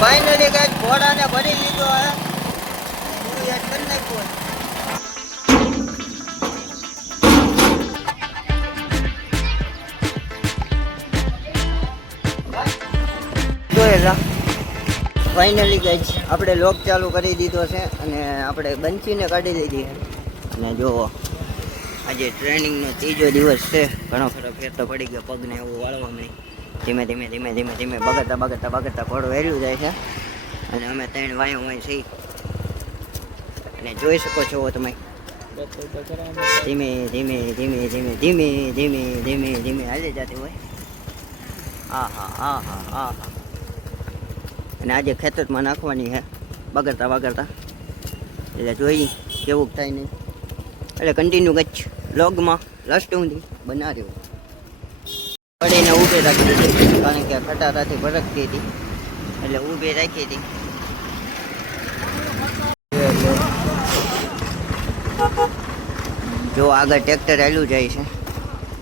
Finally કઈ ઘોડાને ભરી લીધો હે પૂરું યાદ કરી નાખ્યું જોયેલા ફાઇનલી ગઈ આપણે લોક ચાલુ કરી દીધો છે અને આપણે બંચીને કાઢી લીધી છે અને જો આજે ટ્રેનિંગનો ત્રીજો દિવસ છે ઘણો ખરો ફેર તો પડી ગયો પગને એવું વાળવા નહીં ધીમે ધીમે ધીમે ધીમે ધીમે બગડતા બગડતા બગડતા ઘોડો હેર્યું જાય છે અને અમે 3 વાયો છીએ અને જોઈ શકો છો તમે ધીમે ધીમે ધીમે ધીમે ધીમે ધીમે ધીમે ધીમે હાલી જતી હોય હા હા હા હા હા હા અને આજે ખેતરમાં નાખવાની છે બગડતા બગડતા એટલે જોઈ કેવું થાય નહીં એટલે કન્ટિન્યુ ગચ્છ લોગમાં લાસ્ટ સુધી બનાવ્યો પડીને ઊભી રાખી દીધી કારણ કે ખટારાથી ભરકતી હતી એટલે ઊભી રાખી હતી જો આગળ ટ્રેક્ટર હાલ્યું જાય છે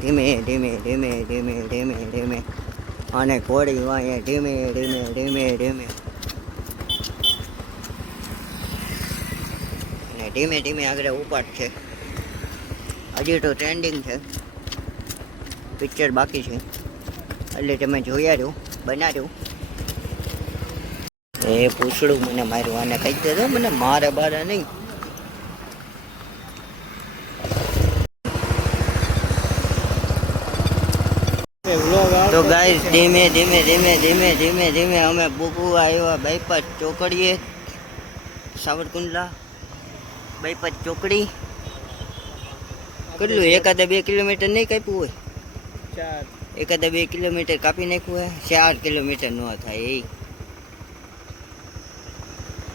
ધીમે ધીમે ધીમે ધીમે ધીમે ધીમે અને ઘોડી વાંહે ધીમે ધીમે ધીમે ધીમે અને ધીમે ધીમે આગળ ઉપાડ છે હજી તો ટ્રેન્ડિંગ છે પિક્ચર બાકી છે એટલે તમે જોયા રહ્યો બનાવ્યું એ પૂછડું મને માર્યું આને કહી દેજો મને મારે બારે નહીં તો ગાઈસ ધીમે ધીમે ધીમે ધીમે ધીમે ધીમે અમે બુકુ આવ્યા બાયપાસ ચોકડીએ સાવરકુંડલા બાયપાસ ચોકડી કેટલું 1-2 કિલોમીટર નહીં કાપ્યું હોય 1-2 કિલોમીટર કાપી નાખ્યું હોય 4 કિલોમીટર ન થાય એ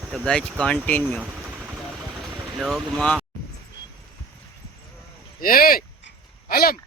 તો ગાઈસ કન્ટિન્યુ લોગમાં એ આલમ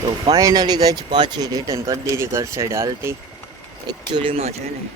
તો ફાઇનલી ગઈ પાછી રિટર્ન કરી દીધી ઘર સાઈડ હાલતી એકચ્યુઅલીમાં છે ને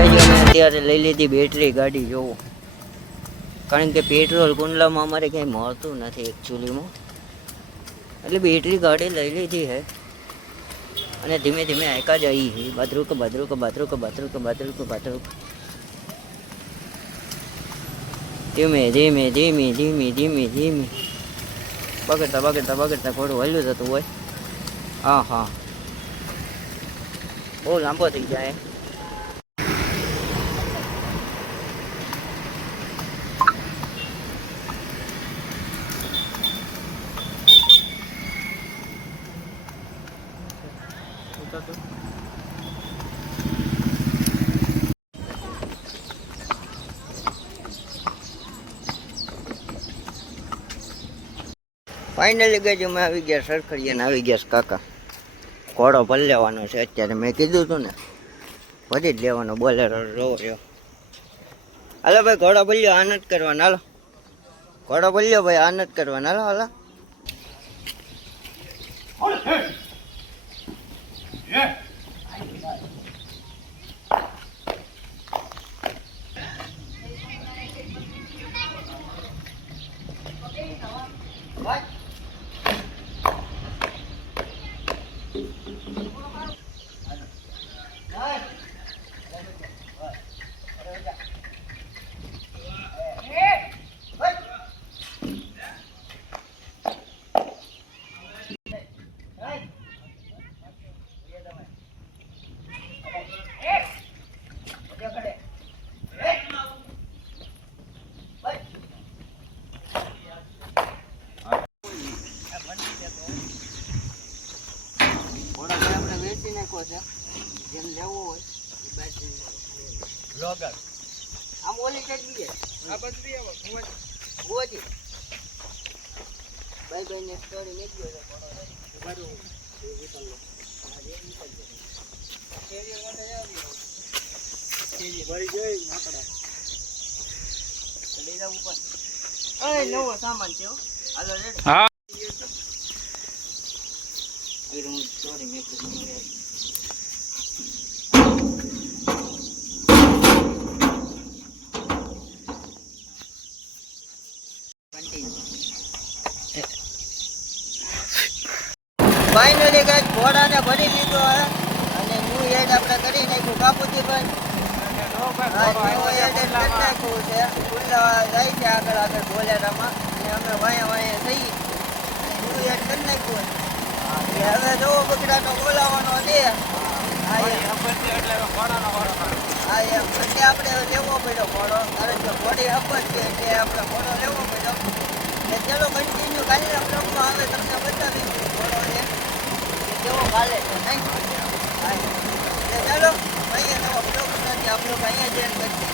ગાઈઝ અમે અત્યારે લઈ લીધી બેટરી ગાડી જોવો, કારણ કે પેટ્રોલ કુંડલામાં અમારે કંઈ મળતું નથી એકચ્યુઅલીમાં, એટલે બેટરી ગાડી લઈ લીધી છે અને ધીમે ધીમે આયકા જઈ છે. બાદરૂક બાદરૂક બાદરૂક બાદરૂક બાદરૂક બાદરૂક ધીમે ધીમે ધીમે ધીમે ધીમે ધીમે બગડતા બગડતા બગડતા ઘોડું હલ્યું જતું હોય. હા હા, બહુ લાંબો થઈ જાય. ફાઇનલી ગઈ અમે આવી ગયા સરખડીયાને આવી ગયા કાકા. ઘોડો ભરી લેવાનો છે અત્યારે, મેં કીધું હતું ને ભરી જ લેવાનો. બોલેરો રોવો રહ્યો. હાલો ભાઈ ઘોડો ભર્યો, આ નથી કરવાનો. હાલો ઘોડો ભર્યો ભાઈ, આ નથી કરવાનો. હાલો હાલો જેમ લેવો હોય બ્લોગર આમ ઓલી ચડી જાય. આ બદલી આવો ગોજી ભાઈ ભાઈ ને સ્ટોરી મેક્યો છે પડો બરું વિકલ લો આજે વિકલ છે કેરિયર માટે આવી કેરિયર ભરી ગઈ માકડા લઈ જાવ ઉપર. અરે નવો સામાન છે. હાલો રેડી. હા એ હું સ્ટોરી મેક્યો છે. ફાઇનલી ગાઈસ ઘોડાને ભરી લીધો હે અને હું હેડ આપણે કરી નાખ્યું કાપુથી ભાઈ. હેડ કરી નાખ્યું છે. ખુલ્લા જાય છે આગળ આગળ બોલેરામાં અને અમે વાયા વાયા થઈ હું હેડ કરી નાખ્યું. હવે જો બગડાનો બોલાવવાનો છે. હા એમ એટલે આપણે લેવો પડ્યો ઘોડો, કારણ કે ઘોડી અપજ છે એટલે આપણે ઘોડો લેવો પડ્યો. ચલો કન્ટિન્યુ કાલના બ્લોગમાં આવે તમને બતાવીશું ઘોડો છે કેવો કાલે છે નહીં. ચાલો અહીંયા નવો બ્લોગ સાથે આપણે અહીંયા જેમ કરીએ.